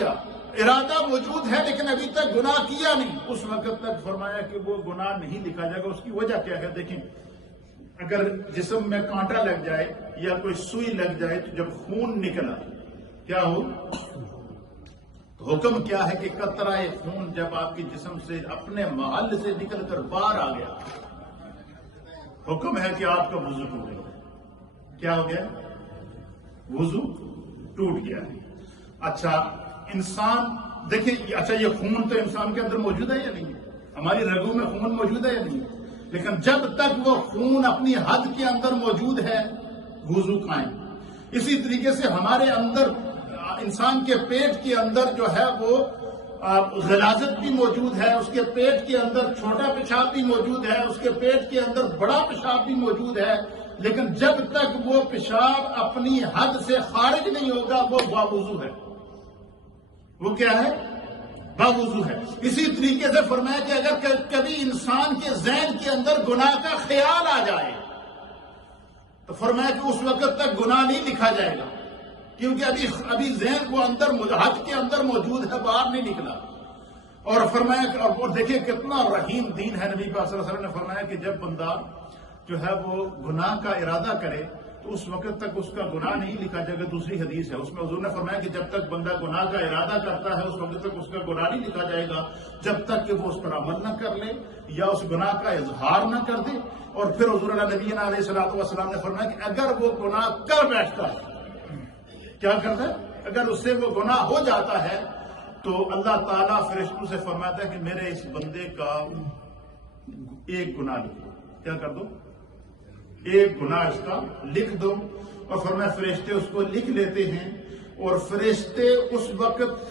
کیا، ارادہ موجود ہے لیکن ابھی تک گناہ کیا نہیں، اس وقت تک فرمایا کہ وہ گناہ نہیں لکھا جائے گا۔ اس کی وجہ کیا ہے؟ دیکھیں، اگر جسم میں کانٹا لگ جائے یا کوئی سوئی لگ جائے تو جب خون نکلا کیا ہو؟ حکم کیا ہے کہ قطرہ خون جب آپ کے جسم سے اپنے محل سے نکل کر باہر آ گیا، حکم ہے کہ آپ کا وضو ٹوٹ گیا۔ کیا ہو گیا؟ وضو ٹوٹ گیا۔ اچھا، انسان دیکھیں، اچھا یہ خون تو انسان کے اندر موجود ہے یا نہیں؟ ہماری رگوں میں خون موجود ہے یا نہیں؟ لیکن جب تک وہ خون اپنی حد کے اندر موجود ہے وضو قائم۔ اسی طریقے سے ہمارے اندر انسان کے پیٹ کے اندر جو ہے وہ غلاظت بھی موجود ہے، اس کے پیٹ کے اندر چھوٹا پیشاب بھی موجود ہے، اس کے پیٹ کے اندر بڑا پیشاب بھی موجود ہے، لیکن جب تک وہ پیشاب اپنی حد سے خارج نہیں ہوگا وہ باوضو ہے۔ وہ کیا ہے؟ باوضو ہے۔ اسی طریقے سے فرمایا کہ اگر کبھی انسان کے ذہن کے اندر گناہ کا خیال آ جائے تو فرمایا کہ اس وقت تک گناہ نہیں لکھا جائے گا، کیونکہ ابھی ذہن کو اندر حد کے اندر موجود ہے، باہر نہیں نکلا۔ اور فرمایا کہ اور دیکھیں کتنا رحیم دین ہے، نبی پاک صلی اللہ علیہ وسلم نے فرمایا کہ جب بندہ جو ہے وہ گناہ کا ارادہ کرے تو اس وقت تک اس کا گناہ نہیں لکھا جائے گا۔ دوسری حدیث ہے، اس میں حضور نے فرمایا کہ جب تک بندہ گناہ کا ارادہ کرتا ہے اس وقت تک اس کا گناہ نہیں لکھا جائے گا، جب تک کہ وہ اس پر عمل نہ کر لے یا اس گناہ کا اظہار نہ کر دے۔ اور پھر حضور نبی علیہ الصلوۃ والسلام نے فرمایا کہ اگر وہ گناہ کر بیٹھتا ہے، کیا کرتا ہے؟ اگر اس سے وہ گناہ ہو جاتا ہے تو اللہ تعالیٰ فرشتوں سے فرماتا ہے کہ میرے اس بندے کا ایک گناہ لکھ دو۔ کیا کر دو؟ ایک گناہ اس کا لکھ دو۔ اور فرمایا فرشتے اس کو لکھ لیتے ہیں، اور فرشتے اس وقت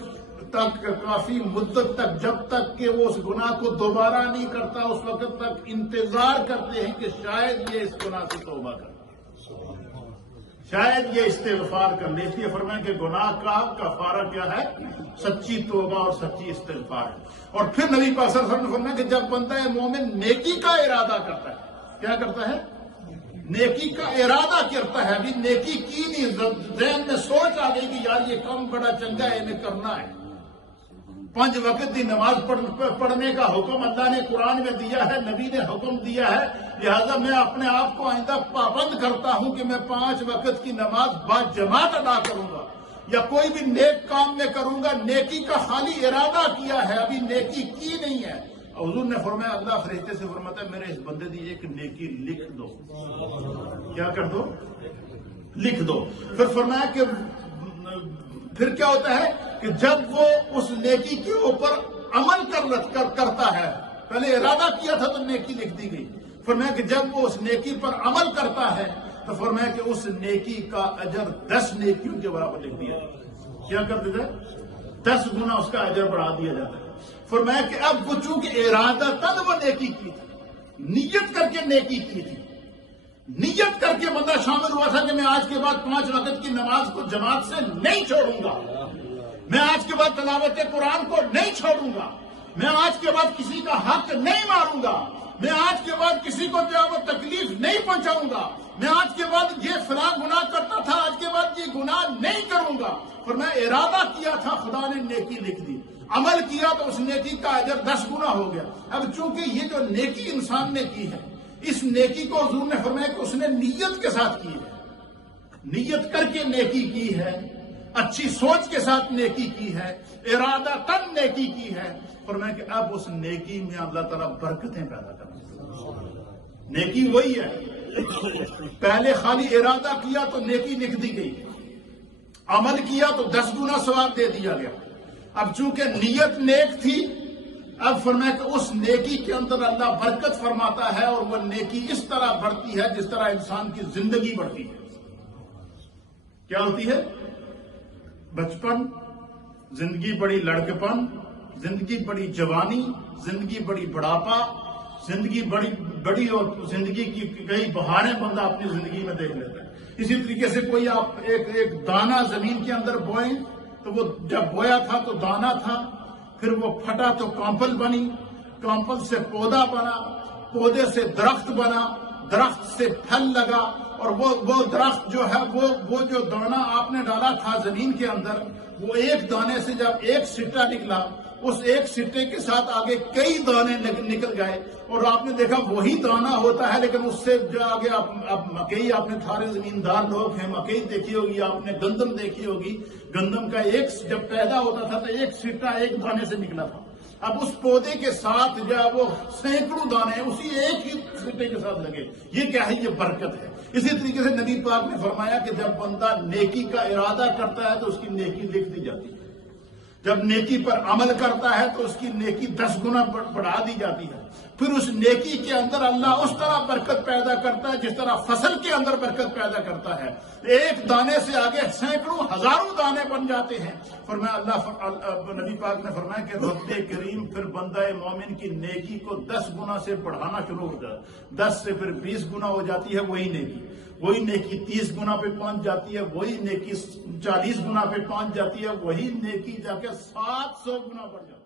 تک کافی مدت تک جب تک کہ وہ اس گناہ کو دوبارہ نہیں کرتا اس وقت تک انتظار کرتے ہیں کہ شاید یہ اس گناہ سے توبہ کر، شاید یہ استغفار کر لے۔ اس لیے فرمایا کہ گناہ کا کفارہ کیا ہے؟ سچی توبہ اور سچی استغفار ہے۔ اور پھر نبی پاک صلی اللہ علیہ وسلم نے فرمایا کہ جب بندہ مومن نیکی کا ارادہ کرتا ہے، کیا کرتا ہے؟ نیکی کا ارادہ کرتا ہے، ابھی نیکی کی نہیں، ذہن میں سوچ آ گئی کہ یار یہ کام بڑا چنگا ہے، انہیں کرنا ہے۔ 5 وقت کی نماز پڑھنے کا حکم اللہ نے قرآن میں دیا ہے، نبی نے حکم دیا ہے، لہذا میں اپنے آپ کو آئندہ پابند کرتا ہوں کہ میں 5 وقت کی نماز باجماعت ادا کروں گا، یا کوئی بھی نیک کام میں کروں گا، نیکی کا خالی ارادہ کیا ہے، ابھی نیکی کی نہیں ہے۔ حضور نے فرمایا، اللہ فرشتے سے فرماتا ہے میرے اس بندے دی ایک نیکی لکھ دو۔ کیا کر دو؟ لکھ دو۔ پھر فرمایا کہ پھر کیا ہوتا ہے کہ جب وہ اس نیکی کے اوپر عمل کرتا ہے، پہلے ارادہ کیا تھا تو نیکی لکھ دی گئی، فرمایا کہ جب وہ اس نیکی پر عمل کرتا ہے تو فرمایا کہ اس نیکی کا اجر 10 نیکیوں کے برابر لکھ دیا۔ کیا کر دیتا ہے؟ 10 گنا اس کا اجر بڑھا دیا جاتا ہے۔ فرمایا کہ اب وہ چونکہ ارادہ تن وہ نیکی کی تھی، نیت کر کے نیکی کی تھی، نیت کر کے بندہ شامل ہوا تھا کہ میں آج کے بعد 5 وقت کی نماز کو جماعت سے نہیں چھوڑوں گا، میں آج کے بعد تلاوت قرآن کو نہیں چھوڑوں گا، میں آج کے بعد کسی کا حق نہیں ماروں گا، میں آج کے بعد کسی کو جو ہے وہ تکلیف نہیں پہنچاؤں گا، میں آج کے بعد یہ فلاں گناہ کرتا تھا آج کے بعد یہ گناہ نہیں کروں گا۔ فرمایا ارادہ کیا تھا، خدا نے نیکی لکھ دی، عمل کیا تو اس نیکی کا اجر 10 گنا ہو گیا۔ اب چونکہ یہ جو نیکی انسان نے کی ہے، اس نیکی کو حضور نے فرمایا کہ اس نے نیت کے ساتھ کی ہے، نیت کر کے نیکی کی ہے، اچھی سوچ کے ساتھ نیکی کی ہے، ارادہ تن نیکی کی ہے۔ فرمایا کہ اب اس نیکی میں اللہ تعالیٰ برکتیں پیدا کرتے ہیں۔ نیکی وہی ہے، پہلے خالی ارادہ کیا تو نیکی لکھ دی گئی، عمل کیا تو 10 گنا ثواب دے دیا گیا۔ اب چونکہ نیت نیک تھی، اب فرمایا کہ اس نیکی کے اندر اللہ برکت فرماتا ہے، اور وہ نیکی اس طرح بڑھتی ہے جس طرح انسان کی زندگی بڑھتی ہے۔ کیا ہوتی ہے؟ بچپن، زندگی بڑی لڑکپن، زندگی بڑی جوانی، زندگی بڑی بڑھاپا، زندگی بڑی اور زندگی کی کئی بہاریں بندہ اپنی زندگی میں دیکھ لیتا ہے۔ اسی طریقے سے کوئی آپ ایک دانہ زمین کے اندر بوئیں تو وہ جب بویا تھا تو دانہ تھا، پھر وہ پھٹا تو کانپل بنی، کانپل سے پودا بنا، پودے سے درخت بنا، درخت سے پھل لگا، اور وہ درخت جو ہے وہ جو دانہ آپ نے ڈالا تھا زمین کے اندر، وہ ایک دانے سے جب ایک سٹا نکلا، اس ایک سٹے کے ساتھ آگے کئی دانے نکل گئے، اور آپ نے دیکھا وہی دانا ہوتا ہے، لیکن اس سے جو آگے اب مکئی، آپ نے سارے زمیندار لوگ ہیں، مکئی دیکھی ہوگی آپ نے، گندم دیکھی ہوگی، گندم کا ایک جب پیدا ہوتا تھا تو ایک سٹا ایک دانے سے نکلا تھا، اب اس پودے کے ساتھ جب وہ سینکڑوں دانے اسی ایک ہی سٹے کے ساتھ لگے، یہ کیا ہے؟ یہ برکت ہے۔ اسی طریقے سے نبی پاک نے فرمایا کہ جب بندہ نیکی کا ارادہ کرتا ہے تو اس کی نیکی لکھ دی جاتی ہے، جب نیکی پر عمل کرتا ہے تو اس کی نیکی 10 گنا بڑھا دی جاتی ہے، پھر اس نیکی کے اندر اللہ اس طرح برکت پیدا کرتا ہے جس طرح فصل کے اندر برکت پیدا کرتا ہے، ایک دانے سے آگے سینکڑوں ہزاروں دانے بن جاتے ہیں۔ فرمایا نبی پاک نے فرمایا کہ رب کریم پھر بندہ مومن کی نیکی کو 10 گنا سے بڑھانا شروع ہو جاتا ہے، 10 سے پھر 20 گنا ہو جاتی ہے، وہی نیکی 30 گنا پہ پہنچ جاتی ہے، وہی نیکی 40 گنا پہ پہنچ جاتی ہے، وہی نیکی جا کے 700 گنا بڑھ جاتی ہے۔